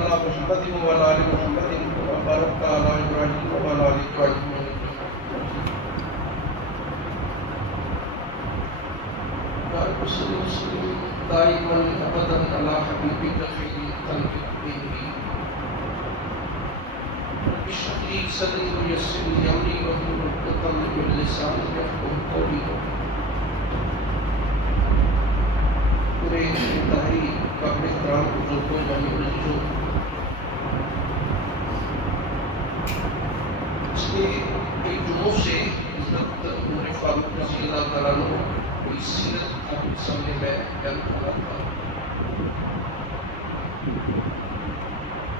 على محمد وعلى آل محمد كما باركت على إبراهيم وعلى آل إبراهيم يا رب صل وسلم دائما أبدا على حبيبك خير خلق كلهم رب اشرح لي صدري ويسر لي أمري واحلل عقدة من لساني يفقهوا قولي پورے انتہائی قابل احترام بزرگوں عزیزوں، پچھلے ایک جمعوں سے حضرت عمر فاروق رضی اللہ تعالیٰ عنہ کی سیرت آپ کے سامنے میں بیان کر رہا تھا۔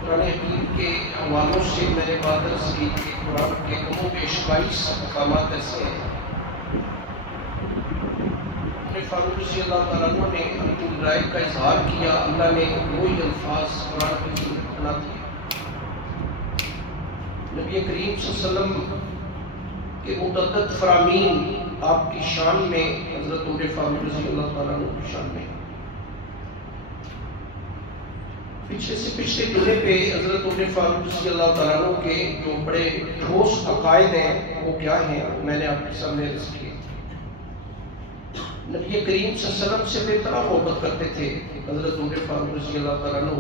قرآن حکیم کے حوالوں سے میں نے بات عرض کی کہ قرآن کے کم و بیش 22 مقامات ایسے ہیں فاروق رضی اللہ تعالیٰ عنہ نے اپنی رائے کا اظہار کیا، اللہ نے وہی الفاظ قرآن کی صورت بنا دیے۔ نبی کریم صلی اللہ علیہ وسلم کے متعدد فرامین آپ کی شان میں، حضرت عمر فاروق رضی اللہ تعالیٰ عنہ کی شان میں۔ پچھلے سے پچھلے جمعے پہ حضرت عمر فاروق رضی اللہ تعالیٰ عنہ کے جو بڑے ٹھوس عقائد ہیں وہ کیا ہیں، میں نے آپ کے سامنے عرض کیے۔ نبی کریم صلی اللہ علیہ وسلم سے بے طرح محبت کرتے تھے حضرت عمر فاروق رضی اللہ تعالیٰ عنہ۔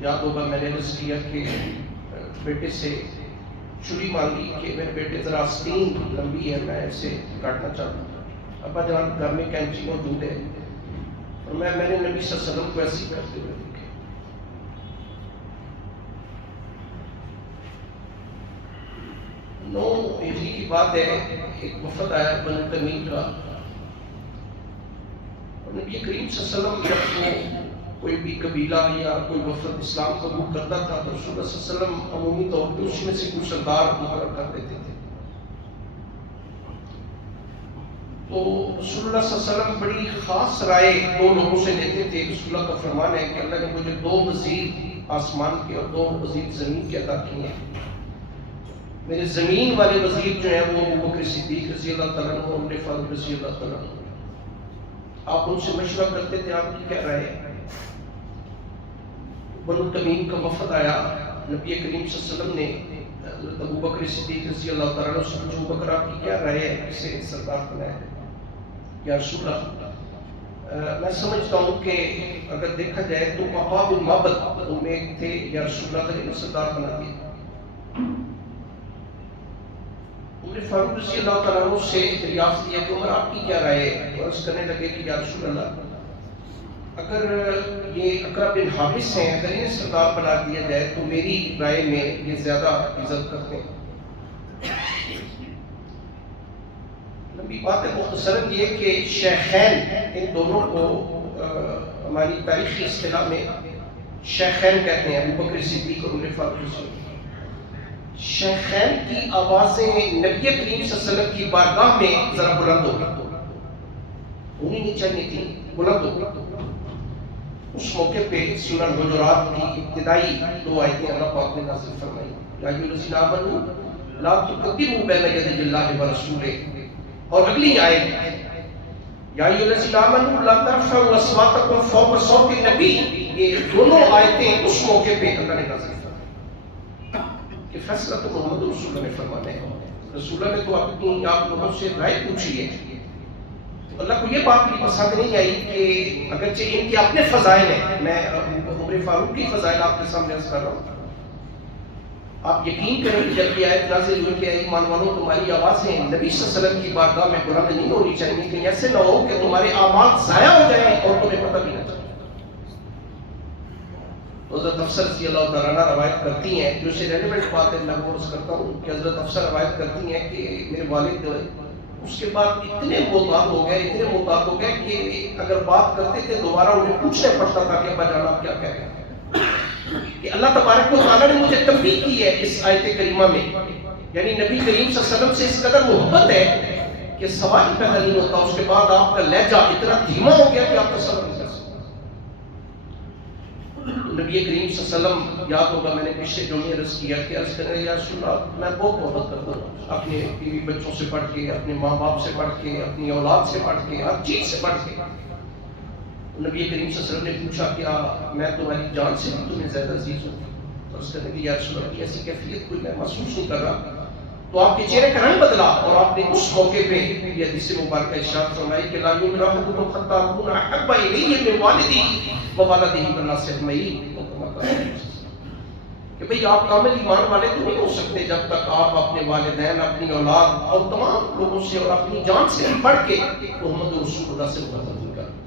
یاد ہوگا میں نے عرض کیا کہ بیٹے سے چھری مانگی کہ میرے بیٹے ذرا آستین لمبی ہے، میں اسے کاٹنا چاہتا ہوں۔ ابا جان گھر میں کینچی موجود ہے اور میں نے نبی صلی اللہ علیہ وسلم کو ایسے ہی کرتے ہوئے دیکھے۔ 9 ہجری کی بات ہے، ایک وفد آیا بنو تمیم کا۔ نبی کریم صلی اللہ علیہ وسلم جب کوئی بھی قبیلہ یا کوئی وفد اسلام قبول کرتا تھا تو رسول اللہ صلی اللہ علیہ وسلم عمومی طور پہ اس میں سے کچھ سردار مقرر کر دیتے تھے۔ تو رسول اللہ صلی اللہ علیہ وسلم بڑی خاص رائے 2 لوگوں سے لیتے تھے۔ رسول اللہ کا فرمان ہے کہ اللہ نے مجھے 2 وزیر آسمان کے اور 2 وزیر زمین کے عطا کیے ہیں۔ میرے زمین والے وزیر جو ہیں وہ ابو بکر صدیق رضی اللہ تعالیٰ عنہ اور عمر فاروق رضی اللہ تعالیٰ عنہ۔ آپ ان سے مشورہ کرتے تھے آپ کی کیا رائے ہے؟ بنو تمیم کا وفد آیا، نبی کریم صلی اللہ علیہ وسلم نے حضرت ابو بکر صدیق رضی اللہ تعالیٰ عنہ سے پوچھا، ابو بکر آپ کی کیا رائے ہے، کسے سردار بنایا ہے؟ یا رسول اللہ میں سمجھتا ہوں کہ اگر دیکھا جائے تو عقبہ بن معبد ان میں تھے، یا رسول اللہ نے سردار بنا دیا۔ عمر فاروق رضی اللہ تعالیٰ عنہ سے دریافت کیا کہ عمر آپ کی کیا رائے ہے؟ وہ عرض کرنے لگے کہ یا رسول اللہ اگر یہ اقرا بن حابس ہیں، اگر انہیں سردار بنا دیا جائے تو میری رائے میں یہ زیادہ عزت کرتے ہیں۔ لمبی بات ہے، مختصراً یہ کہ شیخین ان دونوں کو ہماری تاریخی اصطلاح میں شیخین کہتے ہیں، ابو بکر صدیق اور عمر فاروق رضی اللہ۔ شیخین کی آوازیں نبی کریم صلی اللہ علیہ وسلم کی بارگاہ میں ذرا بلند ہو گئی، ہونی نہیں چاہیے تھی، بلند ہو گئی۔ اس موقع پہ سورہ الحجرات کی ابتدائی 2 آیتیں اللہ پاک نے نازل فرمائی، یا ایھا الذین آمنوا لا تقدموا بین یدی اللہ ورسولہ، اور اگلی آیت یا ایھا الذین آمنوا لا ترفعوا اصواتکم فوق صوت النبی، یہ دونوں آیتیں اس موقع پہ اللہ نے نازل کہ فیصلہ تو محمد رسول اللہ نے فرمانا ہے۔ رسول اللہ نے تو اپنی آپ لوگوں سے رائے پوچھی ہے، اللہ کو یہ بات بھی پسند نہیں آئی کہ اگرچہ ان کے اپنے فضائل ہیں، میں عمر فاروق کی فضائل آپ کے سامنے عرض کر رہا ہوں، آپ یقین کریں کہ جب یہ آیت نازل ہوئی کہ ایمان والوں تمہاری آوازیں نبی صلی اللہ علیہ وسلم کی بارگاہ میں بلند نہیں ہونی چاہیے کہ ایسے نہ ہو کہ تمہارے اعمال ضائع ہو جائیں اور تمہیں پتہ بھی نہ چلے۔ حضرت افسر رضی اللہ تعالیٰ عنہ روایت کرتی ہیں، جو سے ریلیونٹ بات ہے میں عرض کرتا ہوں کہ حضرت افسر روایت کرتی ہیں کہ میرے والد اس کے بعد اتنے محتاط ہو گئے کہ اگر بات کرتے تھے دوبارہ انہیں پوچھنا پڑتا تھا کہ ابا جان آپ کیا کہہ رہے ہیں، کہ اللہ تبارک و تعالیٰ نے مجھے تنبیہ کی ہے اس آیت کریمہ میں، یعنی نبی کریم صلی اللہ علیہ وسلم سے اس قدر محبت ہے کہ سوال پیدا نہیں ہوتا، اس کے بعد آپ کا لہجہ اتنا دھیما ہو گیا کہ آپ تصور نہیں کر سکتے۔ نبی کریم صلی اللہ علیہ وسلم، یاد ہوگا میں نے پچھلے جمعے عرض کیا کہ عرض کرنے یا رسول اللہ میں بہت محبت کرتا ہوں اپنے بیوی بچوں سے پڑھ کے، اپنے ماں باپ سے پڑھ کے، اپنی اولاد سے پڑھ کے، ہر چیز سے پڑھ کے، نبی کریم صلی اللہ علیہ وسلم نے پوچھا کیا میں تمہاری جان سے بھی تمہیں زیادہ عزیز ہوں؟ اور اس نے کہا یا رسول اللہ ایسی کیفیت کوئی میں محسوس نہیں کر رہا. تو آپ کے چہرے کا رنگ بدلا اور آپ نے اس موقع پہ یہ حدیث مبارکہ ارشاد فرمائی کہ لا یؤمن احدکم حتی اکون احب الیہ من والدہ وولدہ والناس اجمعین. کہ بھئی آپ کامل ایمان والے تو نہیں ہو سکتے جب تک آپ اپنے والدین، اپنی اولاد اور تمام لوگوں سے اور اپنی جان سے بڑھ کے محمد رسول اللہ سے محبت نہیں کرتے.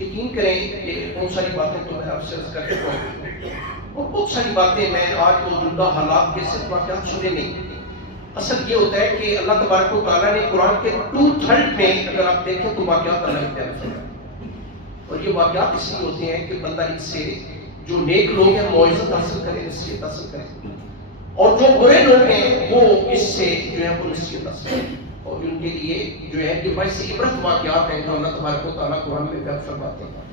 یقین کریں کہ بہت ساری باتیں تو میں آپ سے عرض کر چکا ہوں اور بہت ساری باتیں میں آج موجودہ حالات کے صرف واقعات سنے نہیں. اصل یہ ہوتا ہے کہ اللہ تبارک و تعالیٰ نے قرآن کے 2/3 میں اگر آپ دیکھیں تو واقعات اللہ بیان فرمائے. اور یہ واقعات اس لیے ہوتے ہیں کہ بندہ ان سے جو نیک لوگ ہیں معزت حاصل کرے، نصیحت حاصل کرے، اور جو برے لوگ ہیں وہ اس سے جو ہے وہ نصیحت حاصل کرے. اور ان کے لیے جو ہے کہ باعث عبرت واقعات ہیں جو اللہ تبارک و تعالیٰ قرآن میں بیان فرماتے ہیں.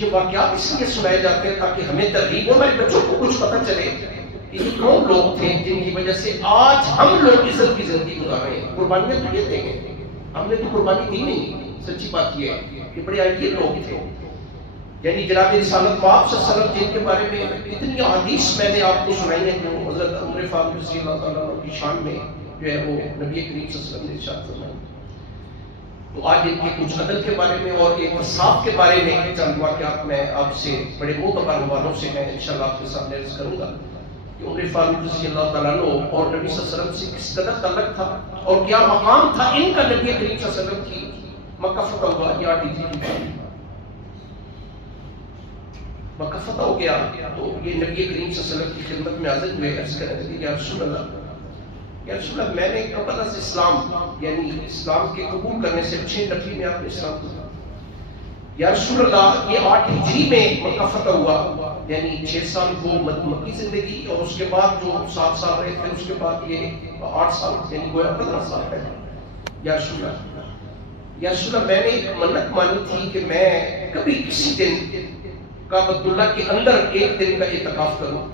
یہ واقعات اس لیے سنائے جاتے ہیں تاکہ ہمیں ترغیب ہو، ہمارے بچوں کو کچھ پتہ چلے کہ یہ کون لوگ تھے جن کی وجہ سے آج ہم لوگ عزت کی زندگی گزار رہے ہیں. قربانیاں تو یہ دیں گے، ہم نے تو قربانی دی نہیں. سچی بات یہ ہے کہ بڑے آئیڈیل لوگ تھے. یعنی جناب رسالت پاک صلی اللہ علیہ وسلم جن کے بارے میں اتنی حدیث میں نے آپ کو سنائی ہے کہ حضرت عمر فاروق رضی اللہ تعالیٰ عنہ کی شان میں جو ہے وہ نبی کریم صلی اللہ علیہ وسلم نے ارشاد فرمائی. تو آج ان کے کچھ عدل کے بارے میں اور انصاف کے بارے میں چند واقعات میں آپ سے بڑے معتبر حوالوں سے میں انشاءاللہ آپ کے سامنے عرض کروں گا کہ عمر فاروق رضی اللہ تعالیٰ عنہ اور نبی صلی اللہ علیہ وسلم سے کس قدر تعلق تھا اور کیا مقام تھا ان کا نبی کریم صلی اللہ علیہ وسلم کی مکہ فتح ہوا یا ڈیجی کی بات. مکہ فتح ہو گیا تو یہ نبی کریم صلی اللہ علیہ وسلم کی خدمت میں حاضر ہوئے. عرض کرنے لگے یا رسول اللہ، یا رسول اللہ میں نے قبل از اسلام یعنی اسلام کے قبول کرنے سے 6 نفری میں آپ نے اسلام کو. یا رسول اللہ یہ 8 ہجری میں مکہ فتح ہوا، یعنی 6 سال وہ مکی زندگی اور اس کے بعد جو 7 سال رہے تھے اس کے بعد یہ 8 سال یعنی گویا 15 سال پہلے. یا رسول اللہ، یا رسول اللہ میں نے ایک منت مانی تھی کہ میں کبھی کسی دن کعبۃ اللہ کے اندر 1 دن کا اعتکاف کروں.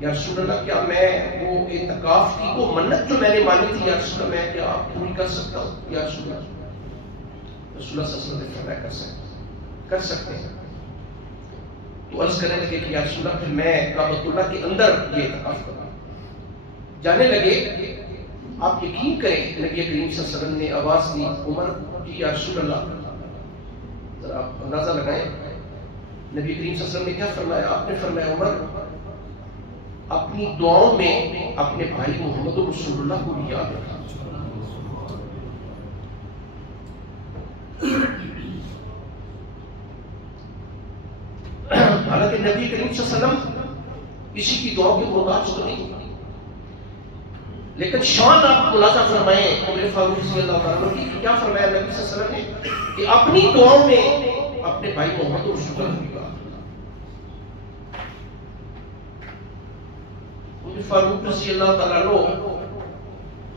یا رسول اللہ کیا میں وہ اعتکاف کی وہ منت جو میں نے مانی تھی یا رسول اللہ میں کیا پوری کر سکتا ہوں؟ یا رسول اللہ، رسول اللہ صلی اللہ علیہ وسلم نے فرمایا کر سکتے ہیں. تو عرض کرنے لگے کہ یا رسول اللہ پھر میں کعبۃ اللہ کے اندر یہ اعتکاف کروں. جانے لگے. آپ یقین کریں نبی کریم صلی اللہ علیہ وسلم نے آواز دی عمر کی یا رسول اللہ. ذرا آپ اندازہ لگائیں نبی کریم صلی اللہ علیہ وسلم نے کیا فرمایا. آپ نے فرمایا عمر اپنی دعاؤں میں اپنے بھائی محمد رسول اللہ کو بھی یاد رکھا. حالانکہ نبی کریم صلی اللہ علیہ وسلم کسی کی دعا کے محتاج تو نہیں، لیکن شان آپ ملاحظہ فرمائیں عمر فاروق رضی اللہ تعالیٰ عنہ کی کیا فرمایا نبی صلی اللہ علیہ وسلم نے کہ اپنی دعاؤں میں اپنے بھائی محمد رسول اللہ کو بھی یاد. فاروق رضی اللہ تعالیٰ عنہ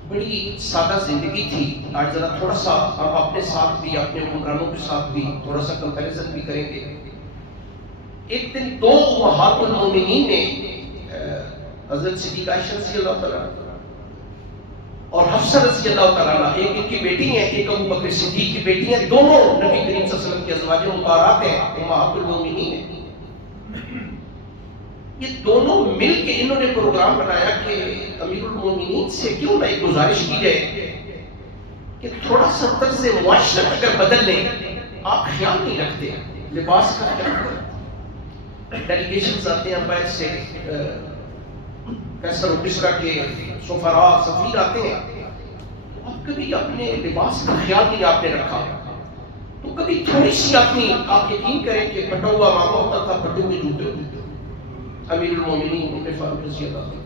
بڑی سادہ زندگی تھی. آج ذرا تھوڑا سا ہم اپنے ساتھ بھی اپنے حکمرانوں کے ساتھ بھی تھوڑا سا کمپیریزن بھی کریں گے. ایک دن 2 امہات المومنین نے حضرت صدیقہ عائشہ رضی اللہ تعالیٰ اور حفصہ رضی اللہ تعالیٰ عنہ، ایک ان کی بیٹی ہیں ایک ابو بکر صدیق کی بیٹی ہیں، دونوں نبی کریم صلی اللہ علیہ وسلم کی ازواج مطہرات ہیں، امہات المومنین ہیں. یہ دونوں مل کے انہوں نے پروگرام بنایا کہ امیر المومنین سے کیوں نہ ایک گزارش کی جائے کہ تھوڑا سا طرز معاشرت اگر بدل لیں. آپ خیال نہیں رکھتے لباس کا کیا کریں. ڈیلیگیشنز آتے ہیں باہر سے، قیصر و کسریٰ کے سفراء سفیر آتے ہیں. آپ کبھی اپنے لباس کا خیال نہیں آپ نے رکھا تو کبھی تھوڑی سی اپنی آپ یقین کریں کہ پھٹا ہوا ماما ہوتا تھا، پھٹے ہوئے جوتے ہوتے تھے. امیر المومنین عمر فاروق رضی اللہ عنہ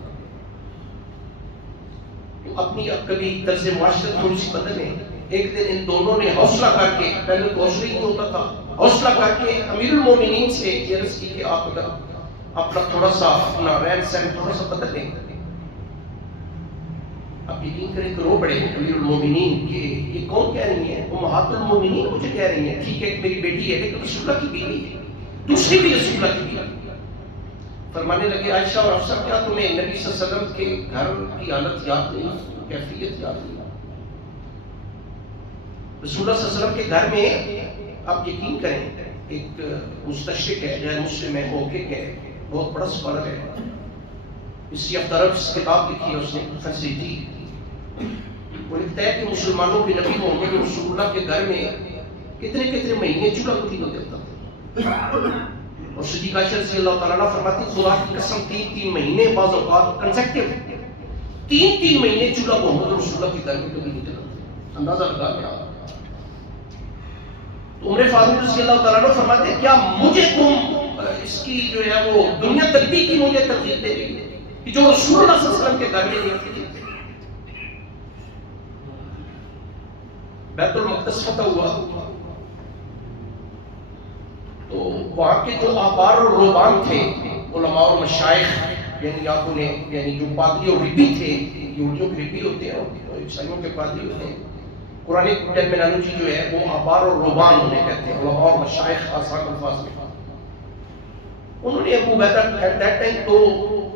تو اپنی کبھی طرز معاشرت تھوڑی سی بدلیں. ایک دن ان دونوں نے حوصلہ کر کے، پہلے تو حوصلہ ہی نہیں ہوتا تھا، حوصلہ کر کے امیر المومنین سے یہ عرض کی کہ آپ اگر اپنا تھوڑا سا اپنا رہن سہن تھوڑا سا بدل لیں. آپ یقین کریں کہ رو پڑے امیر المومنین کہ یہ کون کہہ رہی ہیں؟ امہات المومنین مجھے کہہ رہی ہیں. ٹھیک ہے میری بیٹی ہے لیکن رسول اللہ کی بیوی ہے، دوسری بھی رسول اللہ کی بیوی. فرمانے لگے عائشہ اور حفصہ کیا تمہیں نبی صلی اللہ علیہ وسلم کے گھر کی حالت یاد نہیں، کیفیت یاد نہیں؟ رسول اللہ صلی اللہ علیہ وسلم کے گھر میں آپ یقین کریں ایک مستشرق ہے، غیر مسلم ہے، محقق ہے، بہت بڑا اسکالر ہے، ہسٹری آف عرب کتاب لکھی ہے اس نے، پروفیسر جی، وہ لکھتا ہے کہ مسلمانوں کے نبی محمد رسول اللہ کے گھر میں کتنے کتنے مہینے چولہا روٹی نہیں جلتا تھا، اور صدیقہ عائشہ رضی اللہ تعالیٰ عنہ فرماتی خدا کی قسم 3 مہینے بعض اوقات کنسیکٹیو 3 مہینے چولہا محمد رسول اللہ کے گھر میں کبھی نہیں جلتا، اندازہ لگا لیا۔ تو عمر فاروق رضی اللہ تعالیٰ عنہ فرماتے ہیں کیا مجھے تم اس کی جو ہے وہ دنیا تربی کی مجھے ترغیب دے رہی ہے کہ جو رسول اللہ صلی اللہ علیہ وسلم کے گھر میں نہیں تھی۔ بیت المقدس فتح ہوا تو وہاں کے جو آبار اور روبان تھے، علماء اور مشائخ، یعنی آپ انہیں یعنی جو پادری اور ربی تھے، یہودیوں کے ربی ہوتے ہیں اور عیسائیوں کے پادری ہوتے ہیں، قرآن ٹرمینالوجی جو ہے وہ آبار اور روبان انہیں کہتے ہیں، علماء اور مشائخ آسان الفاظ میں۔ انہوں نے ابو عبیدہ ایٹ دیٹ ٹائم تو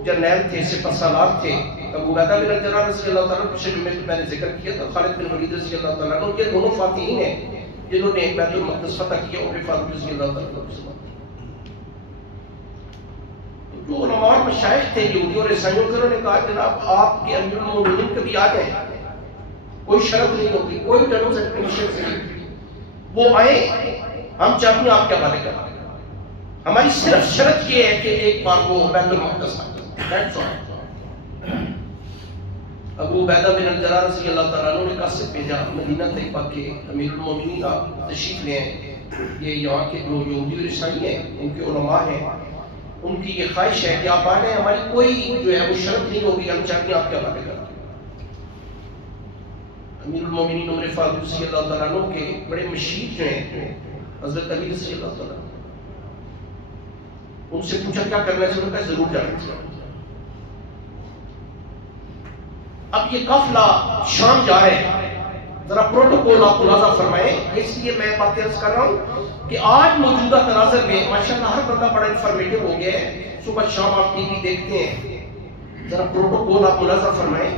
جرنیل تھے، سپہ سالار تھے، ابو عبیدہ بن الجراح رضی اللہ تعالیٰ عنہ، پچھلے جمعے میں نے ذکر کیا تھا، خالد بن ولید رضی اللہ تعالیٰ عنہ، یہ دونوں فاتحین ہیں جنہوں نے بیت المقدس فتح کیا، عمر فاروق رضی اللہ تعالیٰ عنہ۔ جو علماء اور مشائخ تھے یہودیوں اور عیسائیوں کے، انہوں نے کہا جناب آپ کے امیر المومنین کبھی آ جائیں، کوئی شرط نہیں ہوتی، کوئی ٹرمز اینڈ کنڈیشنز نہیں، وہ آئیں، ہم چاہتے ہیں آپ کے حوالے کریں، ہماری صرف شرط یہ ہے کہ ایک بار وہ بیت المقدس آئے۔ ابو عبیدہ بن الجراح رضی اللہ تعالیٰ عنہ نے قصد بھیجا مدینہ طیبہ کے امیر المومنین آپ تشریف لے آئیں، یہ یہاں کے جو یہودی اور عیسائی ہیں ان کے علماء ہیں، ان کی یہ خواہش ہے کہ آپ آ جائیں، ہماری کوئی جو ہے وہ شرط نہیں ہوگی، ہم چاہتے ہیں آپ کے حوالے کریں۔ امیر المومنین عمر فاروق رضی اللہ تعالیٰ عنہ کے بڑے مشیر جو ہیں حضرت علی رضی اللہ تعالیٰ عنہ، ان سے پوچھا کیا کرنا ہے، انہوں نے کہا ضرور جانا چاہیے۔ اب یہ قافلہ شام جا رہے ہیں، ذرا پروٹوکول آپ ملاحظہ فرمائیں، اس لیے میں بات عرض کر رہا ہوں کہ آج موجودہ تناظر میں ماشاءاللہ ہر بندہ بڑا انفارمیٹو ہو گیا ہے، صبح شام آپ ٹی وی دیکھتے ہیں، ذرا پروٹوکول آپ ملاحظہ فرمائیں۔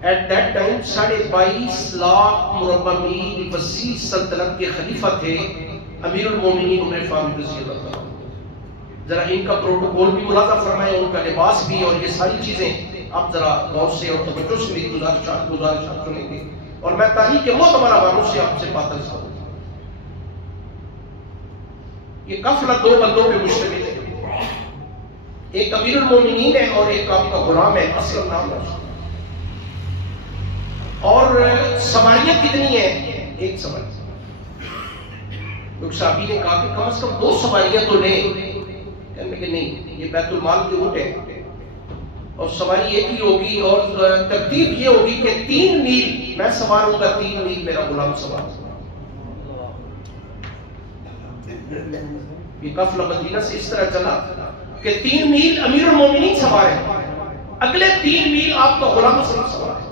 ایٹ دیٹ ٹائم 22.5 لاکھ مربع میل وسیع سلطنت کے خلیفہ تھے امیر المومنین عمر فاروق رضی اللہ تعالیٰ عنہ۔ ذرا ان کا پروٹوکول بھی ملاحظہ فرمائیں، ان کا لباس بھی، اور یہ ساری چیزیں آپ ذرا غور سے اور توجہ سے میری گزارشات سنیں گے، اور میں تاریخ کے معتبر حوالوں سے آپ سے بات عرض کروں گا۔ یہ قافلہ 2 بندوں پہ مشتمل ہے، ایک امیر المومنین ہے اور ایک آپ کا غلام ہے، اسلم نام ہے، اور سواریاں کتنی ہیں؟ 1 سواری۔ لوگ صحابی نے کہا کہ کم از کم 2 سواریاں تو لیں، کہنے کہ نہیں، یہ بیت المال کے اونٹ ہے اور سواری ایک ہی ہوگی، اور ترتیب یہ ہوگی کہ 3 میل میں سوار ہوں گا، 3 میل میرا غلام سوار ہوگا۔ یہ قافلہ مدینہ سے اس طرح چلا کہ 3 میل امیر المومنین سوار ہے، اگلے 3 میل آپ کا غلام سوار ہے۔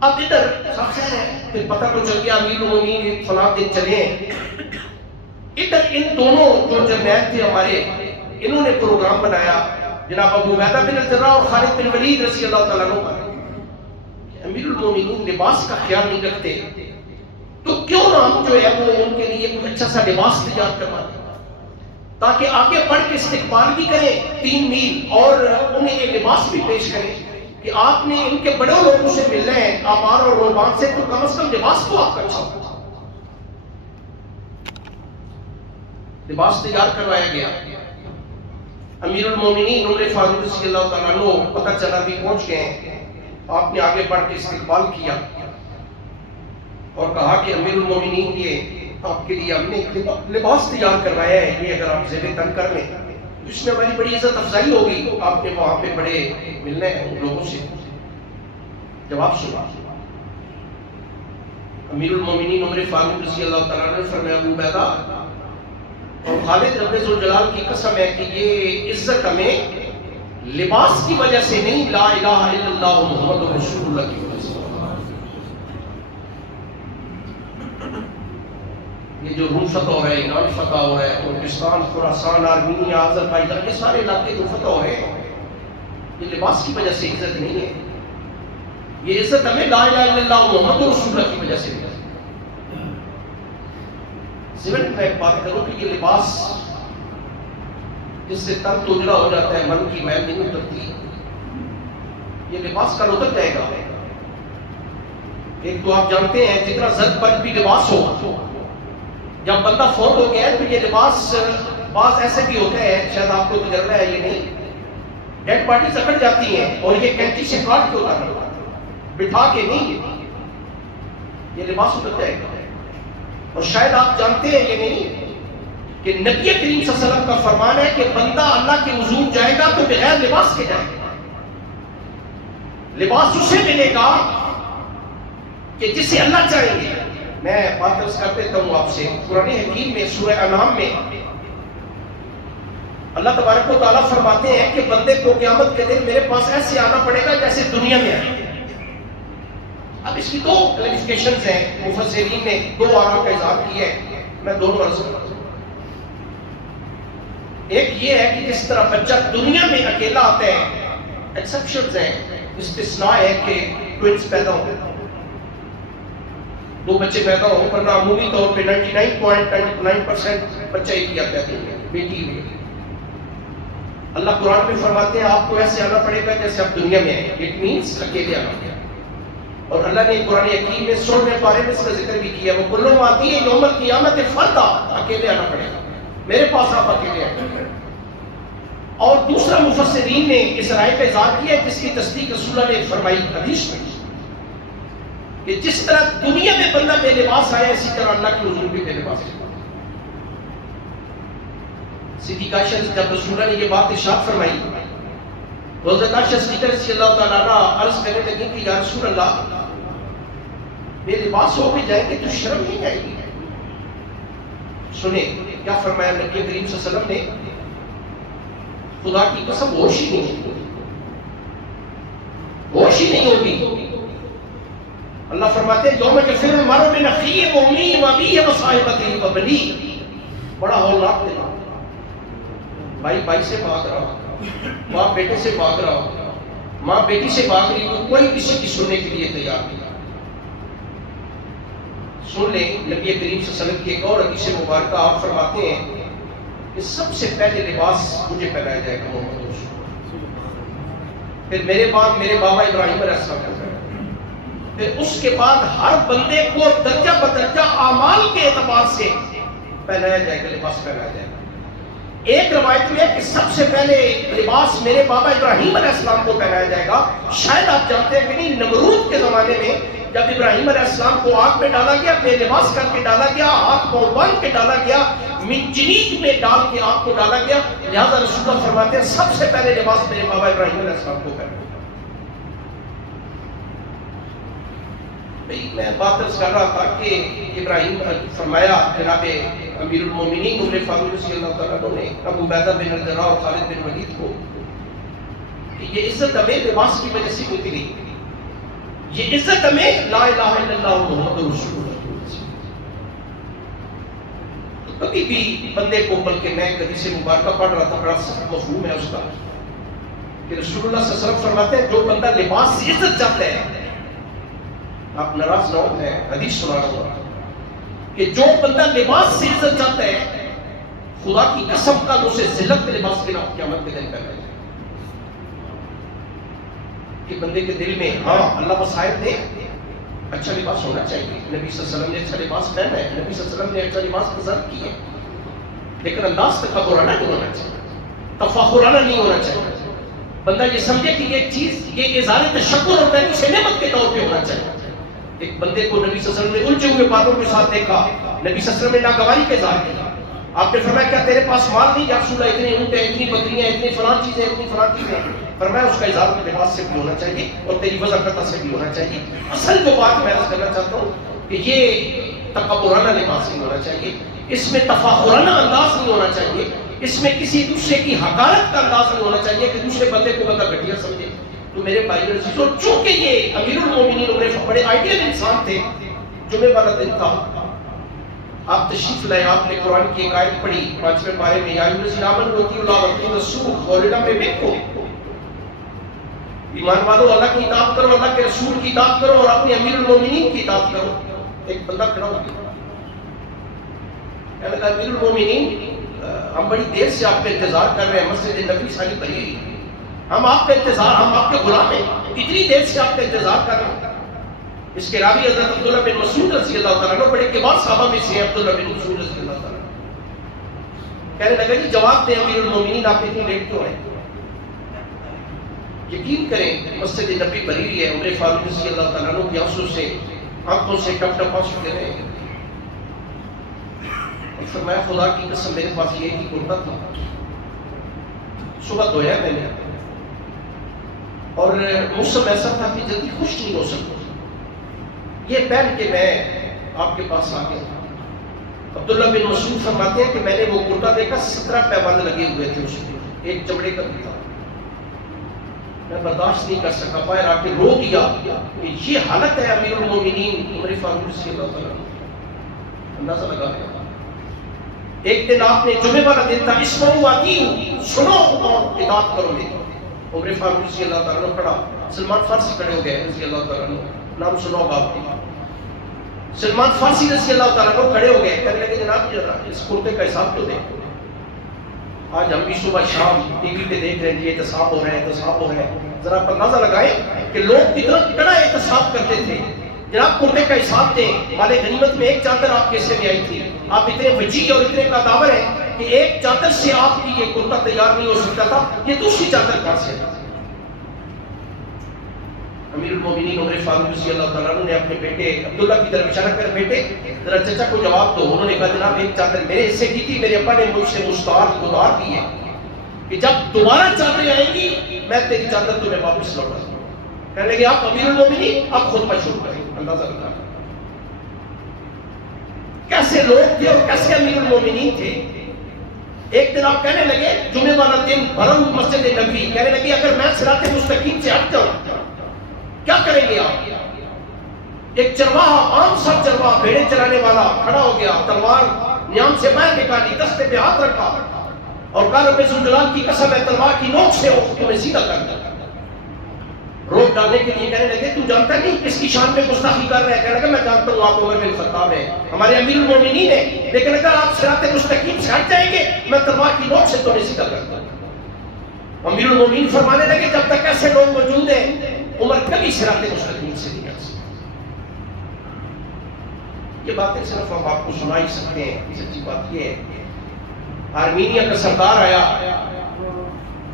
اب ادھر سب سے پھر پتہ کو چل گیا امیر المومنین فلاں دن چلے ہیں، ادھر ان دونوں جو جرنیل تھے ہمارے، انہوں نے پروگرام بنایا، جناب ابو عبیدہ بن الجراح اور خالد بن ولید رضی اللہ تعالیٰ عنہ کا، امیر المومنین لباس کا خیال نہیں رکھتے، تو کیوں نہ ہم جو ہے وہ ان کے لیے کوئی اچھا سا لباس تیار کروا دیں تاکہ آگے بڑھ کے استقبال بھی کریں 3 میل، اور انہیں یہ لباس بھی پیش کریں کہ آپ نے ان کے بڑے لوگوں سے ملنا ہے، آبار اور روبان سے، تو کم از کم لباس تو آپ کا اچھا ہوگا۔ لباس تیار کروایا گیا، امیر المومنین عمر فاروق رضی اللہ تعالیٰ عنہ پتہ چلا بھی پہنچ گئے، آپ نے آگے بڑھ کے استقبال کیا اور کہا کہ امیر المومنین یہ آپ کے لیے ہم نے لباس تیار کروایا ہے، یہ اگر آپ زیب تن کر لیں اس میں ہماری بڑی عزت افزائی ہوگی، آپ نے وہاں پہ بڑے ملنے ہیں ان لوگوں سے۔ جواب سنا امیر المومنین عمر فاروق رضی اللہ تعالیٰ عنہ نے فرمایا ابو عبیدہ اور خالد رب ذوالجلال کی قسم ہے کہ یہ عزت ہمیں لباس کی وجہ سے نہیں، لا الہ الا اللہ محمد رسول اللہ کی وجہ سے۔ یہ جو روم فتح ہو رہا ہے، ایران فتح ہو رہا ہے، ترکستان، خراسان، آرمینیا، آذربائیجان، یہ سارے علاقے جو فتح ہو رہے ہیں، یہ لباس کی وجہ سے عزت نہیں ہے۔ یہ عزت ہمیں لا الہ الا اللہ محمد رسول اللہ کی وجہ سے ملی۔ سمجھ میں ایک بات کروں کہ یہ لباس جس سے تن توجلا ہو جاتا ہے، من کی میل نہیں اترتی، یہ لباس کل اتر جائے گا۔ ایک تو آپ جانتے ہیں جتنا زد پر بھی لباس ہو، جب بندہ فوت ہو گیا ہے تو یہ لباس بعض ایسے بھی ہوتے ہیں، شاید آپ کو تجربہ ہے یہ نہیں، ڈیڈ باڈی اکڑ جاتی ہیں اور یہ کینچی سے کاٹ کے اتارنا، بٹھا کے نہیں، یہ لباس اتر جائے گا۔ اور شاید آپ جانتے ہیں یہ نہیں کہ نبی کریم صلی اللہ علیہ وسلم کا فرمان ہے کہ بندہ اللہ کے حضور جائے گا تو بغیر لباس کے جائے گا۔ لباس اسے ملے گا کہ جسے اللہ چاہیں گے۔ میں بات عرض کر دیتا ہوں آپ سے، قرآن حکیم میں سورہ انعام میں اللہ تبارک و تعالیٰ فرماتے ہیں کہ بندے کو قیامت کے دن میرے پاس ایسے آنا پڑے گا جیسے دنیا میں آئے۔ اب اس کی دو کلیفیکیشنز ہیں، مفسرین نے دو آراء کا اظہار کیا ہے، میں دونوں عرض کرتا ہوں۔ ایک یہ ہے کہ جس طرح بچہ دنیا میں اکیلا آتا ہے، ایکسپشنز ہیں، استثناء ہے کہ ٹوئنز پیدا ہوں، دو بچے پیدا ہوں، ورنہ عمومی طور پہ 99.99% بچہ ایک ہی آتا ہے دنیا میں، بیٹی ہوئی۔ اللہ قرآن میں فرماتے ہیں آپ کو ایسے آنا پڑے گا جیسے آپ دنیا میں آئے، اٹ مینس اکیلے آنا پڑے گا۔ اور اللہ نے قرآن حکیم میں 16ویں پارے میں اس کا ذکر بھی کیا، وہ کلو آتی ہے یوم القیامت فردا، اکیلے آنا پڑے گا، میرے پاس آپ اکیلے آئے۔ اور دوسرا مفسرین نے اس رائے کا اظہار کیا جس کی تصدیق رسول اللہ نے فرمائی حدیث میں کہ جس طرح دنیا میں بندہ بے لباس آیا، اسی طرح اللہ کے حضور بھی بے لباس آیا۔ صدیقہ عائشہ جب رسول اللہ نے یہ بات ارشاد فرمائی، حضرت عائشہ صدیقہ رضی اللہ تعالیٰ عنہ عرض کرنے لگی کہ یا رسول اللہ بے لباس ہو بھی جائیں گے تو شرم نہیں آئے گی؟ سنیں کیا فرمایا نبی کریم صلی اللہ علیہ وسلم نے، خدا کی قسم ہوش ہی نہیں ہوگی، ہوش ہی نہیں ہوگی۔ اللہ فرماتے ہیں یوم یفر المرء من اخیہ و امیہ و ابیہ و صاحبتہ و بنیہ، بڑا ہولناک دن، بھائی بھائی سے بھاگ رہا، ماں بیٹے سے بھاگ رہا، ماں بیٹی سے بھاگ رہی، تو کوئی کسی کی سننے کے لیے تیار نہیں۔ سن لیں نبی کریم صلی اللہ علیہ وسلم کی ایک اور حدیث مبارکہ، آپ فرماتے ہیں کہ سب سے پہلے لباس مجھے پہنایا جائے گا محمد رسول، پھر میرے بعد میرے بابا ابراہیم علیہ السلام کا، پھر اس کے بعد ہر بندے کو درجہ بدرجہ اعمال کے اعتبار سے پہنایا جائے گا، لباس پہنایا جائے گا۔ ایک روایت میں ہے کہ سب سے پہلے لباس میرے بابا ابراہیم علیہ السلام کو پہنایا جائے گا۔ شاید آپ جانتے ہیں کہ نہیں، نمرود کے زمانے میں جب ابراہیم علیہ السلام کو آگ میں ڈالا گیا، بے لباس کر کے ڈالا گیا، ہاتھ پاؤں باندھ کے ڈالا گیا، منجنیق میں ڈال کے آگ کو ڈالا گیا، لہٰذا رسول اللہ فرماتے ہیں سب سے پہلے لباس میرے بابا ابراہیم علیہ السلام کو پہنایا۔ میں بات عرض کر رہا تھا کہ ابراہیم فرمایا جناب امیر المومنین عمر فاروق رضی اللہ تعالیٰ عنہ نے ابو عبیدہ بن الجراح اور خالد بن ولید کو کہ یہ عزت ہمیں لباس کی وجہ سے ہوتی نہیں، یہ عزت ہمیں لا الہ الا اللہ محمد رسول اللہ۔ تو کبھی بھی بندے کو، بلکہ میں ایک حدیث مبارکہ پڑھ رہا تھا، بڑا سخت مفہوم ہے اس کا کہ رسول اللہ صلی اللہ علیہ وسلم فرماتے ہیں جو بندہ لباس سے عزت چاہتا ہے، آپ ناراض نہ ہو، میں حدیث سنا رہا ہوں کہ جو بندہ لباس سے عزت چاہتا ہے، خدا کی قسم کا اسے ذلت کے لباس کے نام قیامت کے دن پہنا جائے کہ بندے کے دل میں ہاں اللہ وسائل نے اچھا لباس ہونا چاہیے، نبی صلی اللہ علیہ وسلم نے اچھا لباس پہنا ہے، نبی صلی اللہ علیہ وسلم نے اچھا لباس پسند کیا، لیکن انداز تکبرانہ نہیں ہونا چاہیے، تفاخرانہ نہیں ہونا چاہیے۔ بندہ یہ سمجھے کہ یہ چیز، یہ اظہار تشکر ہوتا ہے، اسے نعمت کے طور پہ ہونا چاہیے۔ ایک بندے کو نبی صلی اللہ علیہ وسلم نے الجھے ہوئے باتوں کے ساتھ دیکھا، نبی صلی اللہ علیہ وسلم نے ناگواری کا اظہار کیا، آپ نے فرمایا کیا تیرے پاس مال نہیں یا رسول اللہ، اتنے اونٹ ہیں، اتنی بکریاں، اتنی فلاں چیزیں، اتنی فلاں چیزیں، فرمایا اس کا اظہار کے لباس سے بھی ہونا چاہیے اور تیری وضاحت سے بھی ہونا چاہیے۔ اصل جو بات میں عرض کرنا چاہتا ہوں کہ یہ تکبرانہ لباس نہیں ہونا چاہیے، اس میں تفاخرانہ انداز نہیں ہونا چاہیے، اس میں کسی دوسرے کی حقارت کا انداز نہیں ہونا چاہیے کہ دوسرے بندے کو بندہ گھٹیا سمجھے۔ تو میرے بھائی عزیزو، چونکہ یہ امیر المومنین عمر بڑے آئیڈیل انسان تھے، جمعے والا دن تھا، آپ تشریف لائے، آپ نے قرآن کی ایک آیت پڑھی 5ویں پارے میں، یا ایھا الذین آمنوا اطیعوا اللہ واطیعوا الرسول واولی الامر منکم، ایمان والو اللہ کی اطاعت کرو، اللہ کے رسول کی اطاعت کرو اور اپنے امیر المومنین کی اطاعت کرو۔ ایک بندہ کھڑا ہو گیا، کہنے لگا امیر المومنین ہم بڑی دیر سے آپ کا انتظار کر رہے ہیں، مسجد نبی ساری بھری ہوئی، ہم آپ کا انتظار، ہم آپ کے غلام ہیں، اتنی دیر سے آپ کا انتظار کر رہے ہیں۔ اس کے راوی حضرت عبداللہ بن مسعود رضی اللہ تعالیٰ عنہ، بڑے کبار صحابہ میں سے عبداللہ بن مسعود رضی اللہ تعالیٰ عنہ، کہنے لگا جی جواب دیں امیر المومنین آپ اتنی لیٹ کیوں ہیں؟ یقین کریں مسجد نبی بھری ہوئی ہے، عمر فاروق رضی اللہ تعالیٰ عنہ کی آنسوں سے آنکھوں سے ٹپ ٹپ آنسو گر رہے ہیں۔ اور فرمایا خدا کی قسم میرے پاس یہ ہی کرتا تھا، صبح دھویا میں نے اور موسم ایسا تھا کہ جلدی خشک نہیں ہو سکتا، یہ پہن کے میں آپ کے پاس آ گیا۔ عبداللہ بن مسعود فرماتے ہیں کہ میں نے وہ کرتا دیکھا 17 پیبند لگے ہوئے تھے اس میں، ایک چمڑے کا بھی تھا، میں برداشت نہیں کر سکا، باہر آ کے رو دیا کہ یہ حالت ہے امیر المومنین عمر فاروق رضی اللہ تعالیٰ عنہ۔ اندازہ لگا لیا۔ ایک دن آپ نے جمعے والا دن تھا، اسمعوا واطیعوا، سنو اور اطاعت کرو میری۔ عمر فاروق رضی اللہ تعالیٰ عنہ کھڑا، سلمان فارسی کھڑے ہو گئے رضی اللہ تعالیٰ عنہ، نام سنو باپ نے۔ سلمان فارسی رضی اللہ تعالیٰ عنہ کھڑے ہو گئے، کہنے لگے جناب ذرا اس کرتے کا حساب تو دیں، آج ہم بھی صبح شام ٹی وی پہ دیکھ رہے ہیں یہ احتساب ہو رہا ہے، احتساب ہو رہا ہے، ذرا آپ اندازہ لگائیں کہ لوگ کتنا بڑا احتساب کرتے تھے۔ جناب کرتے کا حساب دیں، مال غنیمت میں ایک چادر آپ کے حصے میں آئی تھی، آپ اتنے وجیح اور اتنے قداور ہیں کہ ایک چادر سے آپ کی یہ کرتا تیار نہیں ہو سکتا تھا، یہ دوسری چادر کہاں سے؟ امیر المومنین عمر فاروق رضی اللہ تعالیٰ عنہ نے اپنے بیٹے عبداللہ کی طرف اشارہ کر بیٹے ذرا چچا کو جواب دو۔ انہوں نے کہا جناب ایک چادر میرے حصے کی تھی، میرے ابا نے مجھ سے مستعار گزار دی ہے کہ جب دوبارہ چادریں آئیں گی میں تیری چادر تمہیں واپس لوٹا دوں۔ کہنے لگے آپ امیر المومنین آپ خود مشہور کریں، اندازہ لگا کیسے لوگ تھے اور کیسے امیر المومنین تھے۔ ایک دن آپ کہنے لگے جمعے والا دن بھرم مسجد نبوی، کہنے لگے اگر میں صراط مستقیم سے ہٹ جاؤں کیا کریں گے آپ؟ ایک چرواہا، عام سا چرواہا بھیڑیں چرانے والا کھڑا ہو گیا، تلوار نیام سے باہر نکالی، دستے پہ ہاتھ رکھا اور کہا رب ذوالجلال کی قسم ہے تلوار کی نوک سے ہو تمہیں سیدھا کر دیا۔ روک ڈالنے کے لیے کہنے لگے تو جانتا نہیں کس کی شان میں گستاخی کر رہے ہیں؟ کہنے لگا میں جانتا ہوں آپ عمر بن خطاب ہیں، ہمارے امیر المومنین ہیں، لیکن اگر آپ صراط مستقیم سے ہٹ جائیں گے میں تلوار کی نوک سے تمہیں سیدھا کر دوں۔ امیر المومنین فرمانے لگے جب تک ایسے لوگ موجود ہیں عمر کبھی صراط مستقیم سے نہیں آ سکتا۔ یہ باتیں صرف ہم آپ کو سنا ہی سکتے ہیں، سچی بات یہ ہے۔ آرمینیا کا سردار آیا،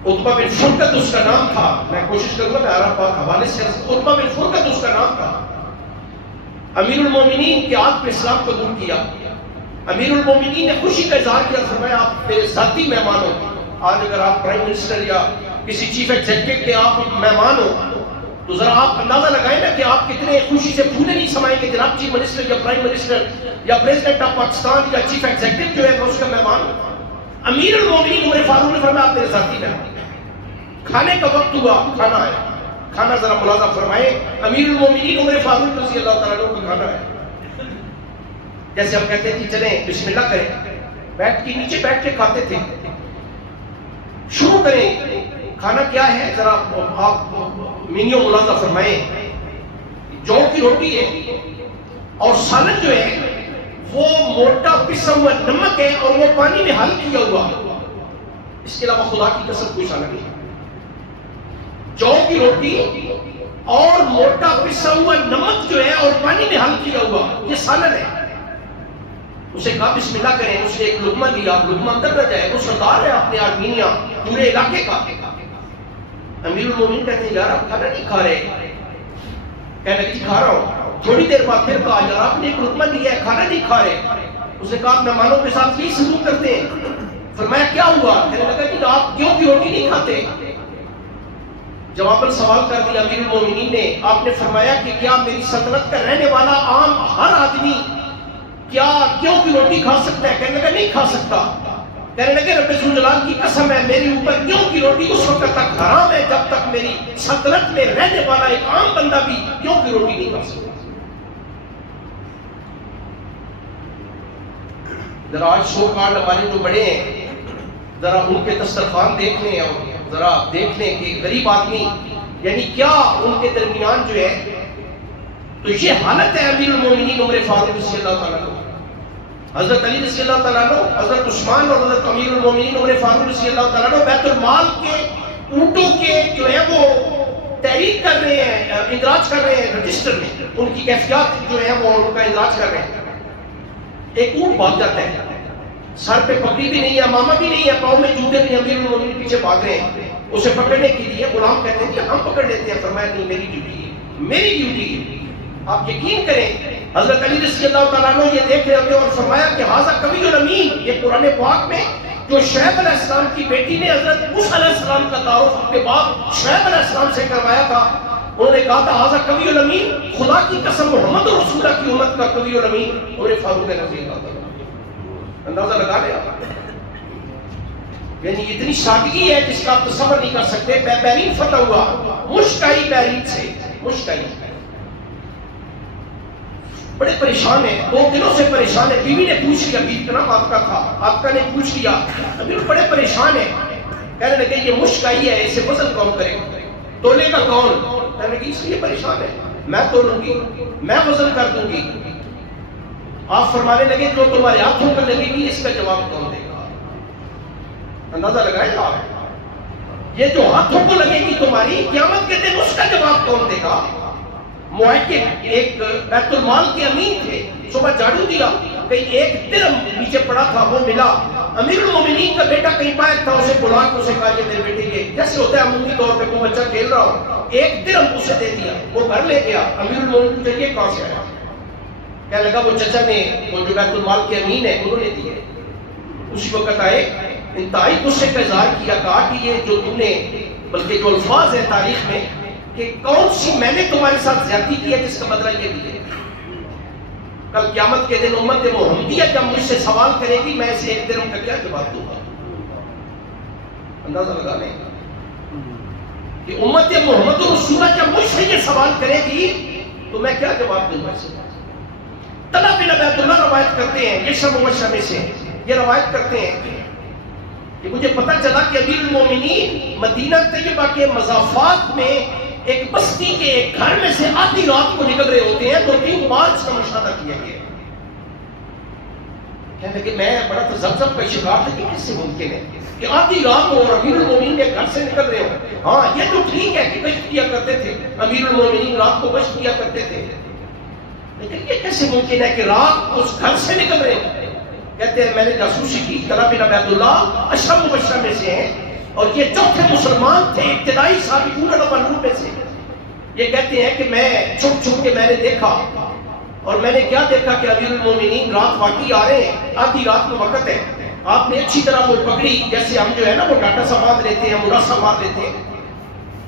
عتبہ بن فرقت اس کا نام تھا، میں کوشش کروں گا میں عرب پاک حوالے سے، عتبہ بن فرقت اس کا نام تھا۔ امیر المومنین کے آپ پہ اسلام قبول کیا، امیر المومنین نے خوشی کا اظہار کیا، فرمایا آپ میرے ذاتی مہمان ہو، آج اگر آپ پرائم منسٹر یا کسی چیف ایگزیکٹو کے آپ مہمان ہو تو ذرا آپ اندازہ لگائیں نا کہ آپ کتنے خوشی سے پھولے نہیں سمائیں گے جناب چیف منسٹر یا پرائم منسٹر یا پریزیڈنٹ آف پاکستان یا چیف ایگزیکٹو جو ہے اس کا مہمان۔ امیر المومنین عمر فاروق نے فرمایا آپ میرے ذاتی مہمان۔ کھانے کا وقت ہوا، کھانا ہے، کھانا ذرا ملاحظہ فرمائیں، امیر المومنین عمر فاروق رضی اللہ تعالیٰ عنہ کا کھانا ہے۔ جیسے ہم کہتے ہیں کہ چلیں بسم اللہ کریں، بیٹھ کے نیچے بیٹھ کے کھاتے تھے، شروع کریں۔ کھانا کیا ہے ذرا آپ مینیو ملاحظہ فرمائیں، جو کی روٹی ہے اور سالن جو ہے وہ موٹا پسا ہوا نمک ہے اور وہ پانی میں حل کیا ہوا، اس کے علاوہ خدا کی قسم کوئی سالن نہیں۔ جو کی روٹی اور موٹا پسا ہوا نمک جو ہے اور پانی میں حل کیا ہوا یہ سالن ہے۔ اسے کہا بسم اللہ کریں، اس نے ایک لقمہ لیا، لقمہ اندر نہ جائے، وہ سردار ہے اپنے آرمینیا پورے علاقے کا۔ امیر المومنین کہتے ہیں یار آپ کھانا نہیں کھا رہے؟ کہنے لگے کھا رہا ہوں۔ تھوڑی دیر بعد پھر کہا یار آپ نے ایک لقمہ لیا ہے کھانا نہیں کھا رہے؟ اس نے کہا مہمانوں کے ساتھ یہی سلوک کرتے ہیں۔ فرمایا کیا ہوا؟ کہنے لگا کہ آپ کیوں کی روٹی نہیں کھاتے؟ جواباً سوال کر دیا امیر المومنین نے، آپ نے فرمایا کہ کیا میری سلطنت کا رہنے والا عام ہر آدمی کیا کیوں کی روٹی کھا سکتا ہے؟ کہنے لگا نہیں کھا سکتا۔ کہنے لگے رب ذوالجلال کی قسم ہے میرے اوپر کیوں کی روٹی اس وقت تک حرام ہے جب تک میری سلطنت میں رہنے والا ایک عام بندہ بھی کیوں کی روٹی نہیں کھا سکتا۔ ذرا آج شو کارڈ ہمارے جو بڑے ہیں ذرا ان کے دسترخوان دیکھ لیں اور ذرا دیکھ لیں کہ غریب آدمی یعنی کیا ان کے درمیان جو ہے. تو یہ حالت ہے امیر المومنین عمر فاروق رضی اللہ تعالیٰ عنہ. حضرت علی رضی اللہ تعالیٰ عنہ، حضرت عثمان اور حضرت امیر المومنین عمر فاروق رضی اللہ تعالیٰ عنہ بیت المال کے اونٹوں کے جو ہے وہ تحریر کر رہے ہیں، اندراج کر رہے ہیں رجسٹر میں. ان کی کیفیات جو ہے وہ ان کا اندراج کر رہے ہیں. ایک اونٹ بھاگ جاتا ہے، سر پہ پگڑی بھی نہیں ہے، امامہ بھی نہیں ہے، پاؤں میں جوتے بھی نہیں، امیر المومنین پیچھے بھاگ رہے ہیں اسے پکڑنے کے لیے. غلام کہتے ہیں کہ ہم پکڑ لیتے ہیں. فرمایا نہیں، میری ڈیوٹی ہے، میری ڈیوٹی ہے. آپ یقین کریں حضرت علی رضی اللہ تعالیٰ عنہ یہ دیکھ رہے ہوتے اور فرمایا کہ ھذا قوی الامین. یہ قرآن پاک میں جو شعیب علیہ السلام کی بیٹی نے حضرت موسیٰ علیہ السلام کا تعارف اپنے باپ شعیب علیہ السلام سے کروایا تھا، انہوں نے کہا تھا ھذا قوی الامین. خدا کی قسم محمد رسول اللہ کی امت کا قوی الامین عمر فاروق رضی اللہ تعالیٰ. اندازہ لگا لیں آپ. یعنی اتنی سادگی ہے جس کا آپ تصور نہیں کر سکتے. بحرین فتح ہوا، مشک آئی بحرین سے، مشک آئی. بڑے پریشان ہیں، 2 دنوں سے پریشان ہیں. بیوی نے پوچھ لیا، بیوی کا نام آپ کا تھا، آپ کا نے پوچھ لیا. ابھی بڑے پریشان ہیں. کہنے لگے یہ مشک آئی ہے، اسے وزن کون کرے، تولے کا کون؟ کہنے لگے اس لیے پریشان ہے، میں تولوں گی، میں وزن کر دوں گی. آپ فرمانے لگے جو تمہارے ہاتھوں پر لگے گی اس کا جواب کون دے گا؟ اندازہ لگائیں آپ، یہ جو ہاتھوں کو لگے گی تمہاری، قیامت کے دن اس کا جواب کون دے گا؟ محقق ایک بیت المال کے امین تھے، صبح جھاڑو دیا، کہیں 1 درہم نیچے پڑا تھا، وہ ملا. امیر المومنین کا بیٹا کہیں باہر تھا، اسے بلا کے اسے کہا یہ میرے بیٹے یہ جیسے ہوتا ہے عمومی طور پہ کوئی بچہ کھیل رہا ہو، 1 درہم اسے دے دیا. وہ گھر لے گیا. امیر المومنین کو یہ کہاں سے آیا؟ کہنے لگا وہ چچا نے، وہ جو بیت المال کے امین ہے انہوں نے دیے. اسی وقت آئے، انتہائی غصے کا اظہار کیا، کہا کہ یہ جو تم نے، بلکہ جو الفاظ ہیں تاریخ میں کہ کون سی میں نے تمہارے ساتھ زیادتی کی ہے جس کا بدلہ یہ بھی ہے. کل قیامت کے دن امت محمدیہ جب مجھ سے سوال کرے گی میں اسے 1 درہم کا کیا جواب دوں گا؟ اندازہ لگا لیں کہ امت محمد رسولہ جب مجھ سے یہ سوال کرے گی تو میں کیا جواب دوں گا اسے؟ طلحہ بن عبید اللہ روایت کرتے ہیں، یہ شب مبشرہ میں سے یہ روایت کرتے ہیں کہ مجھے پتہ چلا کہ امیر المومنین مدینہ طیبہ کے مضافات میں ایک بستی کے ایک گھر میں سے آدھی رات کو نکل رہے ہوتے ہیں. 2-3 بار اس کا مشاہدہ کیا گیا. کہنے لگے میں بڑا تذبذب کا شکار تھا کہ کیسے ممکن ہے کہ آدھی رات کو اور امیر المومنین کے گھر سے نکل رہے ہوں. ہاں یہ تو ٹھیک ہے کہ گشت کیا کرتے تھے، امیر المومنین رات کو گشت کیا کرتے تھے، لیکن یہ کیسے ممکن ہے کہ رات اس گھر سے نکل رہے ہوں؟ کہتے ہیں میں نے جاسوسی کی. طلحہ بن عبید اللہ اشرف مبشرہ میں سے ہیں اور یہ چوتھے مسلمان تھے ابتدائی سابقون الاولون میں سے. یہ کہتے ہیں کہ میں چھپ چھپ کے میں نے دیکھا، اور میں نے کیا دیکھا کہ امیر المومنین رات واقعی آ رہے ہیں، آدھی رات میں وقت ہے. آپ نے اچھی طرح وہ پکڑی جیسے ہم جو ہے نا وہ ڈاٹا سا باندھ لیتے ہیں، مناسا باندھ لیتے ہیں.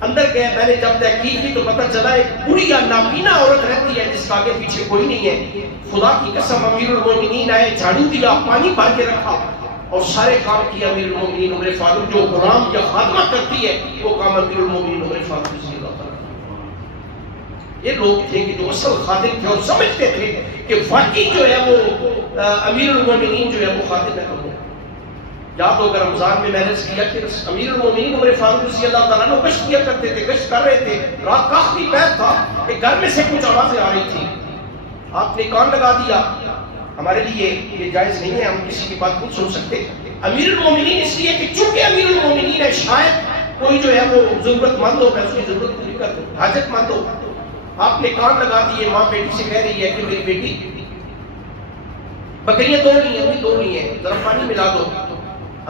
اندر گئے، میں نے جب تحقیق کی تو پتہ چلا ایک بری یا نابینا عورت رہتی ہے جس کا آگے پیچھے کوئی نہیں ہے. خدا کی قسم امیر المومنین آئے، جھاڑو دیا، پانی بھر کے رکھا اور سارے کام کیا امیر المومنین عمر فاروق. جو غلام یا خادمہ کرتی ہے وہ کام امیر المومنین عمر فاروق رضی اللہ تعالیٰ. یہ لوگ تھے کہ جو اصل خادم تھے اور سمجھتے تھے کہ واقعی جو ہے وہ امیر المومنین جو ہے وہ خادم ہے. یاد ہوگا رمضان میں نے کیا کہ امیر المومنین عمر فاروق رضی اللہ تعالیٰ نے گشت کیا کرتے تھے، گشت کر رہے تھے. رات کا آخری پہر تھا کہ گھر میں سے کچھ آوازیں آ رہی تھی. آپ نے کان لگا دیا. ہمارے لیے یہ جائز نہیں ہے، ہم کسی کی بات نہیں سن سکتے. امیر المومنین اس لیے کہ چونکہ امیر المومنین ہے، شاید کوئی جو ہے وہ ضرورت مند ہو، میں اس کی ضرورت پوری کر دوں، حاجت مند ہو. آپ نے کان لگا دیے. ماں بیٹی سے کہہ رہی ہے کہ میری بیٹی بکریاں دو نہیں ہیں، امی دو نہیں ہیں، ذرا پانی ملا دو.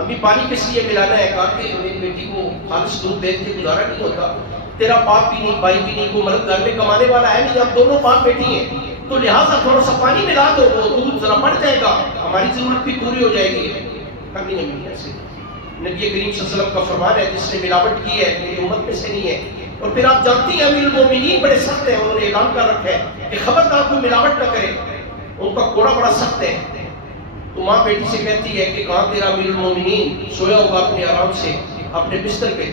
امی پانی کس لیے ملانا ہے؟ کہا کہ میری بیٹی کو خالص دودھ دے کے گزارا نہیں ہوتا، تیرا باپ بھی نہیں، بھائی بھی نہیں، کوئی مرد گھر میں کمانے والا ہے نہیں، ہم دونوں باپ بیٹی ہیں، تو لہٰذا تھوڑا سا پانی ملا دو، وہ دودھ ذرا بڑھ جائے گا، ہماری ضرورت بھی پوری ہو جائے گی. کرنی نہیں ایسے. نبی کریم صلی اللہ علیہ وسلم کا فرمان ہے جس نے ملاوٹ کی ہے میری امت میں سے نہیں ہے. اور پھر آپ جانتی ہیں امیر المومنین بڑے سخت ہیں، انہوں نے اعلان کر رکھا ہے کہ خبردار کوئی ملاوٹ نہ کرے. ان کا کوڑا بڑا سخت ہے. تو ماں بیٹی سے کہتی ہے کہ کہاں تیرا امیر المومنین سویا ہوگا اپنے آرام سے اپنے بستر پہ.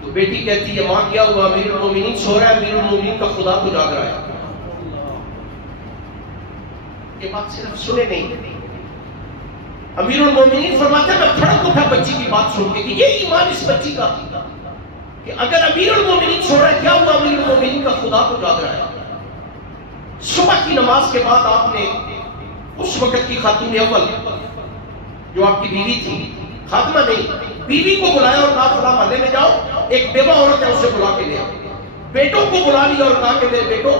تو بیٹی کہتی ہے ماں کیا ہوا؟ امیر المومنین سو رہا ہے، امیر المومنین کا خدا تو جاگ رہا ہے. یہ بات صرف سنے نہیں. امیر المومنین فرماتے ہیں میں پھڑک اٹھا بچی کی بات سن کے کہ یہ ایمان اس بچی کا کہ اگر امیر المومنین سو رہا ہے، کیا ہوا امیر المومنین کا خدا کو جاگ رہا ہے؟ صبح کی نماز کے بعد آپ نے اس وقت کی خاتون اول جو آپ کی بیوی تھی، خاتمہ نہیں، بیوی کو بلایا اور کہا فلاں محلے میں جاؤ، ایک بیوہ عورت ہے اسے بلا کے لے آؤ. بیٹوں کو بلا لیا اور کہا کہ میرے بیٹو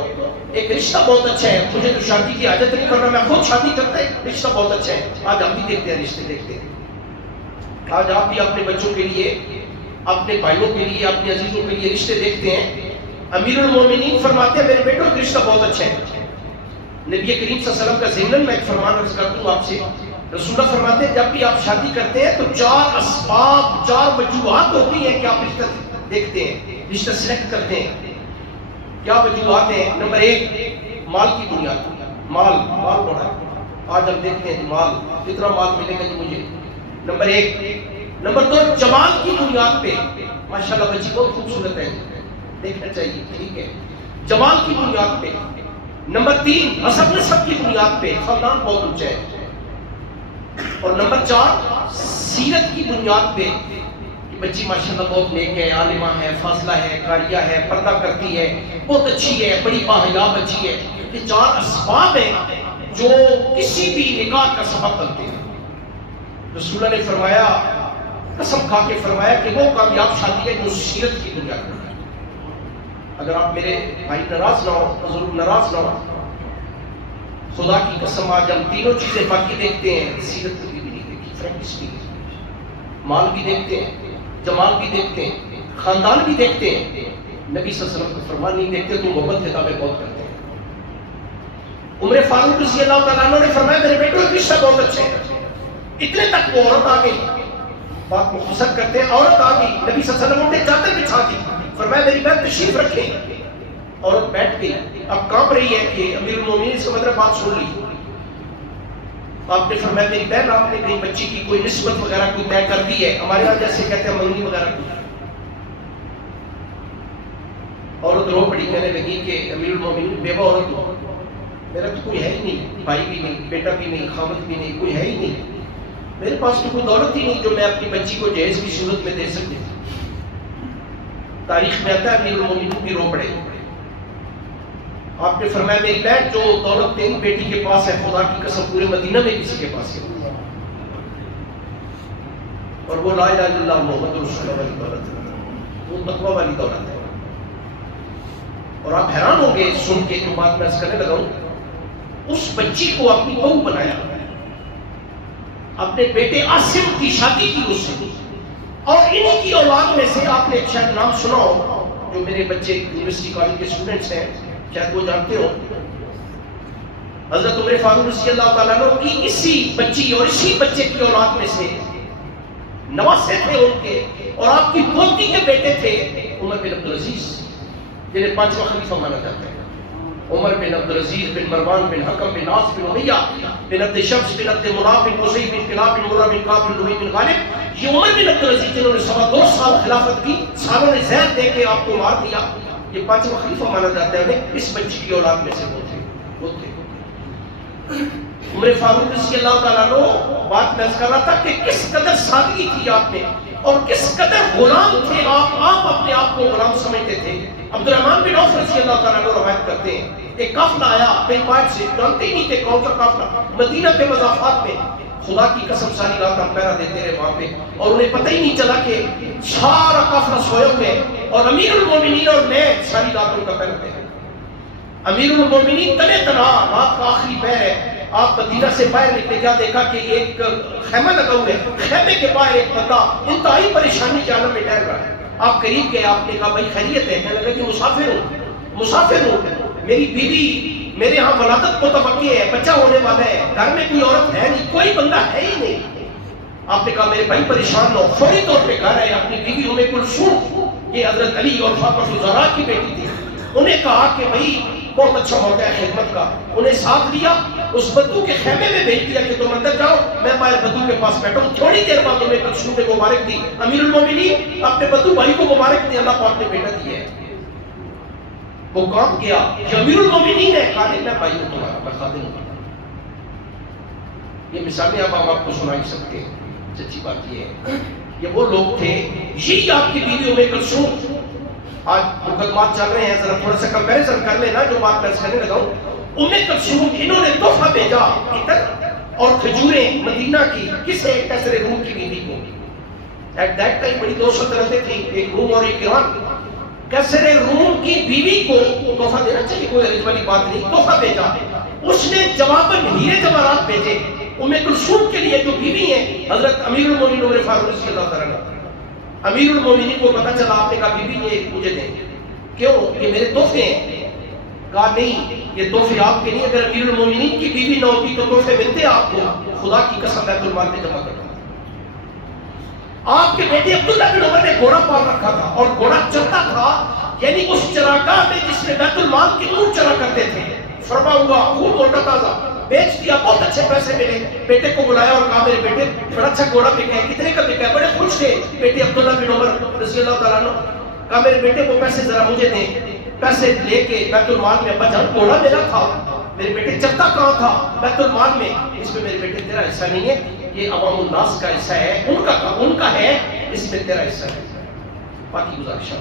ایک رشتہ بہت اچھا ہے، مجھے تو شادی کی عادت نہیں کرنا، میں خود شادی کرتا ہے، رشتہ بہت اچھا ہے، آج ہم بھی دیکھتے ہیں، رشتے دیکھتے ہیں. آج آپ بھی اپنے بچوں کے لیے، اپنے بھائیوں کے لیے، اپنے عزیزوں کے لیے رشتے دیکھتے ہیں. امیر المومنین فرماتے ہیں میرے بیٹو ایک رشتہ بہت اچھا ہے. نبی کریم صلی اللہ علیہ وسلم کا ضمن میں ایک فرمان عرض کرتا ہوں آپ سے. رسول اللہ فرماتے ہیں جب بھی آپ شادی کرتے ہیں تو 4 اسباب، 4 وجوہات ہوتی ہیں کہ آپ رشتہ دیکھتے ہیں، رشتہ سلیکٹ کرتے ہیں. کیا وجوہات ہیں؟ نمبر 1 مال کی بنیاد، مال بڑا ہے. آج ہم دیکھتے ہیں مال کتنا مال ملے گا جی مجھے. نمبر 1. نمبر 2 جمال کی بنیاد پہ، ماشاءاللہ بچی بہت خوبصورت ہے، دیکھنا چاہیے، ٹھیک ہے، جمال کی بنیاد پہ. نمبر 3 حسب نسب کی بنیاد پہ، خاندان بہت اونچا ہے. اور نمبر 4 سیرت کی بنیاد پہ کہ بچی ماشاءاللہ بہت نیک ہے، عالمہ ہے، فاضلہ ہے، قاریہ ہے، پردہ کرتی ہے، بہت اچھی ہے، بڑی باحیا بچی ہے. یہ 4 اسباب ہیں جو کسی بھی نکاح کا سبب بنتے ہیں. رسول اللہ نے فرمایا، قسم کھا کے فرمایا کہ وہ کامیاب شادی ہے جو سیرت کی بنیاد پر ہے. اگر آپ میرے بھائی ناراض نہ ہو، ضرور ناراض نہ ہو، خدا کی قسم آج ہم تینوں چیزیں باقی دیکھتے ہیں، سیرت کی بھی نہیں دیکھی، فرینکس بھی، مال بھی دیکھتے ہیں، جمال بھی دیکھتے ہیں، خاندان بھی دیکھتے ہیں. نبی صلی اللہ علیہ وسلم کو فرمان نہیں دیکھتے تو محبت کے دعوے بہت کرتے ہیں. عمر فاروق رضی اللہ تعالیٰ عنہ نے فرمایا میرے بیٹو ایک رشتہ بہت اچھے ہیں. اتنے تک وہ عورت آ گئی، بات مختصر کرتے ہیں، عورت آ گئی، نبی صلی اللہ علیہ وسلم نے چادر بچھا دی، فرمایا میری بہن تشریف رکھیں. عورت بیٹھ گئی، اب کانپ رہی ہے کہ امیر المومنین سے مطلب بات سن لی. آپ نے فرمایا میری بہن آپ نے کہیں بچی کی کوئی نسبت وغیرہ کوئی طے کر دی ہے؟ ہمارے یہاں جیسے کہتے ہیں منگنی وغیرہ کی. عورت رو پڑی، کہنے لگی کہ امیر المومنین بیوہ عورت ہو، میرا تو کوئی ہے ہی نہیں، بھائی بھی نہیں، بیٹا بھی نہیں، خامد بھی نہیں، کوئی ہے ہی نہیں، میرے پاس تو کوئی دولت ہی نہیں جو میں اپنی بچی کو جہیز کی صورت میں دے سکتی. تاریخ میں آتا ہے امیر المومنین بھی رو پڑے. آپ نے فرمایا میری بہن جو دولت تیری بیٹی کے پاس ہے خدا کی قسم پورے مدینہ میں کسی کے پاس ہے، اور وہ لا الہ الا اللہ محمد رسول اللہ والی دولت ہے، وہ تقویٰ والی دولت ہے. اور آپ حیران ہوں گے سن کے جو بات میں عرض کرنے لگا ہوں، اس بچی کو اپنی بہو بنایا، اپنے بیٹے عاصم کی شادی کی اس سے. اور انہی کی اولاد میں سے آپ نے شاید نام سنا ہو، جو میرے بچے یونیورسٹی کالج کے اسٹوڈنٹس ہیں شاید وہ جانتے ہو، حضرت عمر فاروق رضی اللہ تعالیٰ عنہ کی اسی بچی اور اسی بچے کی اولاد میں سے نواسے تھے ان کے، اور آپ کی پوتی کے بیٹے تھے عمر بن عبدالعزیز جنہیں 5واں خلیفہ مانا جاتا ہے. عمر بن عبدالعزیز بن مروان بن حکم بن عاص بن امیہ بن عبد شمس بن عبد مناف بن قصی بن کلاب بن مرہ بن کعب بن لؤی بن غالب، یہ عمر بن عبدالعزیز جنہوں نے 2.25 سال خلافت کی، سالوں نے زہر دے کے آپ کو مار دیا، یہ 5واں خلیفہ مانا جاتا ہے. اس بچی کی اولاد میں سے وہ تھے. عمر فاروق رضی اللہ تعالیٰ عنہ بات میں کر رہا تھا کہ کس قدر سادگی تھی آپ نے، اور کس قدر غلام تھے آپ اپنے آپ کو غلام سمجھتے تھے. عبد الرحمن بن عوف رضی اللہ تعالیٰ عنہ روایت کرتے ہیں ایک قافلہ آیا بن پائٹ سے، جانتے ہی نہیں تھے کون سا قافلہ، مدینہ کے مضافات میں. خدا کی قسم ساری رات ہم پہرا دیتے رہے وہاں پہ، اور انہیں پتہ ہی نہیں چلا کہ سارا قافلہ سوئے ہوئے، اور امیر المومنین اور میں ساری رات ان کا پہرا دے رہے. امیر المومنین تنے تنہا، رات کا آخری پہر ہے، آپ مدینہ سے باہر نکلے، کیا دیکھا کہ ایک خیمہ لگا ہوا ہے، خیمے کے باہر ایک بندہ انتہائی پریشانی کے عالم میں ٹہل رہا ہے. آپ قریب گئے، آپ نے کہا بھائی خیریت ہے؟ کہنے لگا کہ مسافر ہوں، میری بیوی میرے ہاں ولادت متوقع ہے، بچہ ہونے والا ہے، گھر میں کوئی عورت ہے نہیں، کوئی بندہ ہے ہی نہیں. آپ نے کہا میرے بھائی پریشان ہو، فوری طور پہ گھر ہے، اپنی بیوی ام کلثوم، یہ حضرت علی اور فاطمہ الزہرا کی بیٹی تھی، انہیں کہا کہ بھائی بہت اچھا موقع ہے خدمت کا. انہیں ساتھ لیا، اس بدو کے خیمے میں بھیج دیا کہ تم اندر جاؤ، میں باہر بدو کے پاس بیٹھا ہوں. تھوڑی دیر بعد انہیں کلثوم نے مبارک دی. امیر المومنین اپنے بدو بھائی کو مبارک دی، اللہ پاک نے بیٹا دیا ہے. وہ کام کیا، یہ امیر المومنین ہے، خادم میں بھائی ہوں تمہارا، میں خادم ہوں. یہ مثالیں اب ہم آپ کو سنا ہی سکتے ہیں. سچی بات یہ ہے، یہ وہ لوگ تھے، یہی آپ کی بیوی ام کلثوم آج مقدمات چل رہے ہیں، ذرا تھوڑا سا کمپیریزن کر لینا جو بات میں کرنے لگا ہوں. ام کلثوم انہوں نے تحفہ بھیجا عطر اور کھجوریں مدینہ کی کسے؟ کیسر روم کی بیوی کو. ایٹ دیٹ ٹائم بڑی دو سلطنتیں تھیں، ایک روم اور ایک ایران. کیسر روم کی بیوی کو تحفہ دینا چاہیے، کوئی حرج والی بات نہیں. تحفہ بھیجا، اس نے جواباً ہیرے جواہرات بھیجے. ام کلثوم کے لیے جو بیوی ہے حضرت امیر المومنین عمر فاروق رضی اللہ تعالیٰ عنہ، امیر المومنین کو پتہ چلا، آپ نے کہا بیوی یہ مجھے دیں. کیوں؟ یہ میرے تحفے ہیں. کہا نہیں، یہ تحفے آپ کے نہیں. اگر امیر المومنین کی بیوی نہ ہوتی تو تحفے ملتے آپ کو. خدا کی قسم بیت المال میں جمع کرتا. آپ کے بیٹے عبداللہ بن عمر نے گھوڑا پال رکھا تھا اور گھوڑا چلتا تھا، یعنی اس چراگاہ میں جس میں بیت المال کے اونٹ چلا کرتے تھے. فرما ہوا خوب موٹا تازہ بیچ دیا، بہت اچھے پیسے ملے. بیٹے کو بلایا اور کہا میرے بیٹے بڑا اچھا گھوڑا بکا ہے، کتنے کا بکا ہے؟ بڑے خوش تھے بیٹے عبداللہ بن عمر رضی اللہ تعالیٰ عنہ. کہا میرے بیٹے کو پیسے ذرا مجھے دیں. پیسے لے کے بیت المال میں، ابا جان گھوڑا میرا تھا، میرے بیٹے چلتا کہاں تھا؟ بیت المال میں. اس میں میرے بیٹے تیرا حصہ نہیں ہے، یہ عوام الناس کا حصہ ہے، ان کا ہے، اس میں تیرا حصہ ہے. باقی گزارش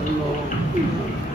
اللہ